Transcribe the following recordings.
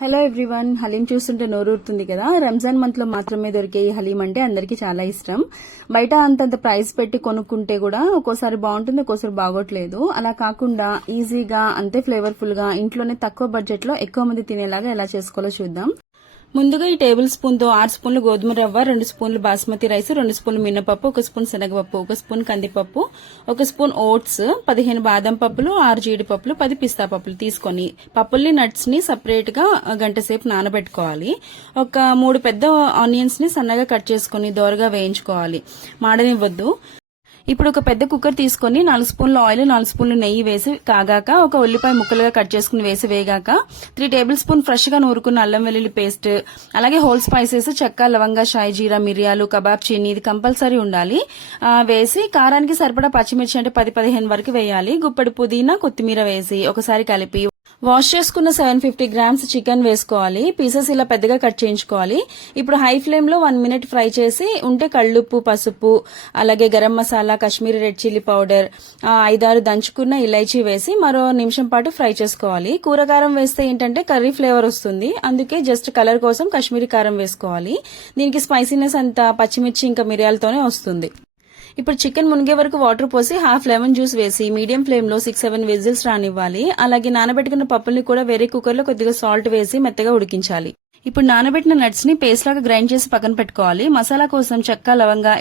Hello everyone, haleem చూస్తుంటే నోరూరుతుంది కదా. Ramzan month లో మాత్రమే దొరికే ఈ హలీం అంటే అందరికీ చాలా ఇష్టం. బయట అంతంత ప్రైస్ పెట్టి కొనుక్కుంటే కూడా ఒక్కోసారి బాగుంటుంది, ఒక్కోసారి బాగోట్లేదు. అలా కాకుండా ఈజీగా అంతే ఫ్లేవర్ఫుల్ గా ఇంట్లోనే తక్కువ బడ్జెట్ లో ఎక్కువ మంది తినేలాగా ఎలా చేసుకోవాలో చూద్దాం. ముందుగా ఈ టేబుల్ స్పూన్ తో 6 స్పూన్లు గోధుమ రవ్వ, 2 స్పూన్లు బాస్మతి రైస్, 2 స్పూన్లు మినపప్పు, 1 స్పూన్ శనగపప్పు, 1 స్పూన్ కందిపప్పు, 1 స్పూన్ ఓట్స్, 15 బాదం పప్పులు, 6 జీడిపప్పులు, 10 పిస్తా పప్పులు తీసుకొని పప్పుల్ని నట్స్ ని సపరేట్ గా గంట సేపు నానబెట్టుకోవాలి. ఒక 3 పెద్ద ఆనియన్స్ ని సన్నగా కట్ చేసుకుని దోరగా వేయించుకోవాలి, మాడనివ్వద్దు. ఇప్పుడు ఒక పెద్ద కుక్కర్ తీసుకుని 4 స్పూన్ల ఆయిల్, 4 స్పూన్లు నెయ్యి వేసి కాగాక ఒక ఉల్లిపాయ ముక్కలుగా కట్ చేసుకుని వేసి వేగాక 3 టేబుల్ స్పూన్ ఫ్రెష్ గా నూరుకున్న అల్లం వెల్లుల్లి పేస్ట్, అలాగే హోల్ స్పైసెస్ చెక్క, లవంగా, షాయి జీరా, మిరియాలు, కబాబ్ చీని ఇది కంపల్సరీ ఉండాలి. వేసి కారానికి సరిపడా పచ్చిమిర్చి అంటే 10-15 వరకు వేయాలి. గుప్పెడు పుదీనా, కొత్తిమీర వేసి ఒకసారి కలిపి వాష్ చేసుకున్న 750 గ్రామ్స్ చికెన్ వేసుకోవాలి. పీసెస్ ఇలా పెద్దగా కట్ చేయించుకోవాలి. ఇప్పుడు హై ఫ్లేమ్ లో 1 మినిట్ ఫ్రై చేసి ఉంటే కళ్ళుప్పు, పసుపు, అలాగే garam masala, Kashmiri red chilli powder, 5-6 దంచుకున్న ఇలైచీ వేసి మరో నిమిషం పాటు ఫ్రై చేసుకోవాలి. కూరకారం వేస్తే ఏంటంటే కర్రీ ఫ్లేవర్ వస్తుంది, అందుకే జస్ట్ కలర్ కోసం కాశ్మీరీ కారం వేసుకోవాలి. దీనికి స్పైసీనెస్ అంతా పచ్చిమిర్చి ఇంకా మిరియాలతోనే వస్తుంది. ఇప్పుడు చికెన్ మునిగే వరకు వాటర్ పోసి హాఫ్ లెమన్ జ్యూస్ వేసి మీడియం ఫ్లేమ్ లో 6-7 విజిల్స్ రానివ్వాలి. అలాగే నానబెట్టుకున్న పప్పుల్ని కూడా వేరే కుక్కర్ లో కొద్దిగా సాల్ట్ వేసి మెత్తగా ఉడికించాలి. ఇప్పుడు నానబెట్టిన నట్స్ ని పేస్ట్ లాగా గ్రైండ్ చేసి పక్కన పెట్టుకోవాలి. మసాలా కోసం చెక్క, లవంగా,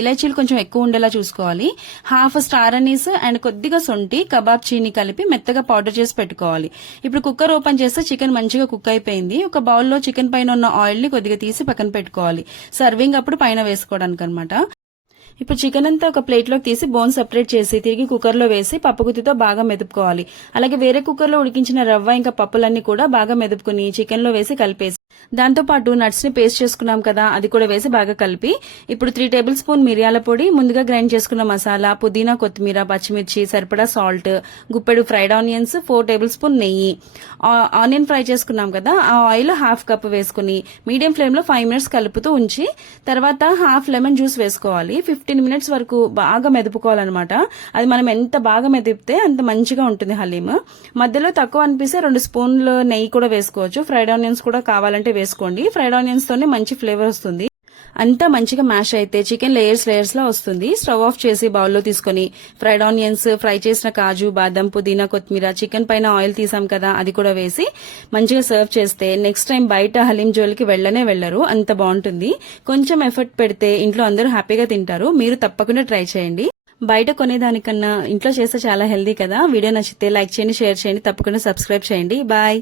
ఇలైచీలు కొంచెం ఎక్కువ ఉండేలా చూసుకోవాలి. హాఫ్ స్టార్ అనీస్ అండ్ కొద్దిగా సొంటి, కబాబ్ చీని కలిపి మెత్తగా పౌడర్ చేసి పెట్టుకోవాలి. ఇప్పుడు కుక్కర్ ఓపెన్ చేస్తే చికెన్ మంచిగా కుక్ అయిపోయింది. ఒక బౌల్లో చికెన్ పైన ఉన్న ఆయిల్ ని కొద్దిగా తీసి పక్కన పెట్టుకోవాలి, సర్వింగ్ అప్పుడు పైన వేసుకోవడానికి అనమాట. ఇప్పుడు చికెన్ అంతా ఒక ప్లేట్ లోకి తీసి బోన్ సెపరేట్ చేసి తిరిగి కుక్కర్ లో వేసి పప్పు గుత్తితో బాగా మెదుపుకోవాలి. అలాగే వేరే కుక్కర్ లో ఉడికించిన రవ్వ ఇంకా పప్పులన్నీ కూడా బాగా మెదుపుకుని చికెన్ లో వేసి కలిపేసి దాంతో పాటు నట్స్ ని పేస్ట్ చేసుకున్నాం కదా, అది కూడా వేసి బాగా కలిపి ఇప్పుడు 3 టేబుల్ స్పూన్ మిరియాల పొడి, ముందుగా గ్రైండ్ చేసుకున్న మసాలా, పుదీనా, కొత్తిమీర, పచ్చిమిర్చి, సరిపడా సాల్ట్, గుప్పెడు ఫ్రైడ్ ఆనియన్స్, 4 టేబుల్ స్పూన్ నెయ్యి, ఆనియన్ ఫ్రై చేసుకున్నాం కదా ఆ ఆయిల్ హాఫ్ కప్ వేసుకుని మీడియం ఫ్లేమ్ లో 5 మినిట్స్ కలుపుతూ ఉంచి తర్వాత హాఫ్ లెమన్ జ్యూస్ వేసుకోవాలి. 15 మినిట్స్ వరకు బాగా మెదుపుకోవాలన్నమాట. అది మనం ఎంత బాగా మెదిపితే అంత మంచిగా ఉంటుంది హలీం. మధ్యలో తక్కువ అనిపిస్తే 2 స్పూన్లు నెయ్యి కూడా వేసుకోవచ్చు. ఫ్రైడ్ ఆనియన్స్ కూడా కావాలంటే వేసుకోండి. ఫ్రైడ్ ఆనియన్స్ తోనే మంచి ఫ్లేవర్ వస్తుంది. అంతా మంచిగా మ్యాష్ అయితే చికెన్ లేయర్స్ లా వస్తుంది. స్టవ్ ఆఫ్ చేసి బౌల్లో తీసుకుని ఫ్రైడ్ ఆనియన్స్, ఫ్రై చేసిన కాజు, బాదం, పుదీనా, కొత్తిమీర, చికెన్ పైన ఆయిల్ తీసాం కదా అది కూడా వేసి మంచిగా సర్వ్ చేస్తే నెక్స్ట్ టైం బయట హలీం జోలికి వెళ్లరు, అంత బాగుంటుంది. కొంచెం ఎఫర్ట్ పెడితే ఇంట్లో అందరూ హ్యాపీగా తింటారు. మీరు తప్పకుండా ట్రై చేయండి. బయట కొనేదానికన్నా ఇంట్లో చేస్తే చాలా హెల్దీ కదా. వీడియో నచ్చితే లైక్ చేయండి, షేర్ చేయండి, తప్పకుండా సబ్స్క్రైబ్ చేయండి. బాయ్.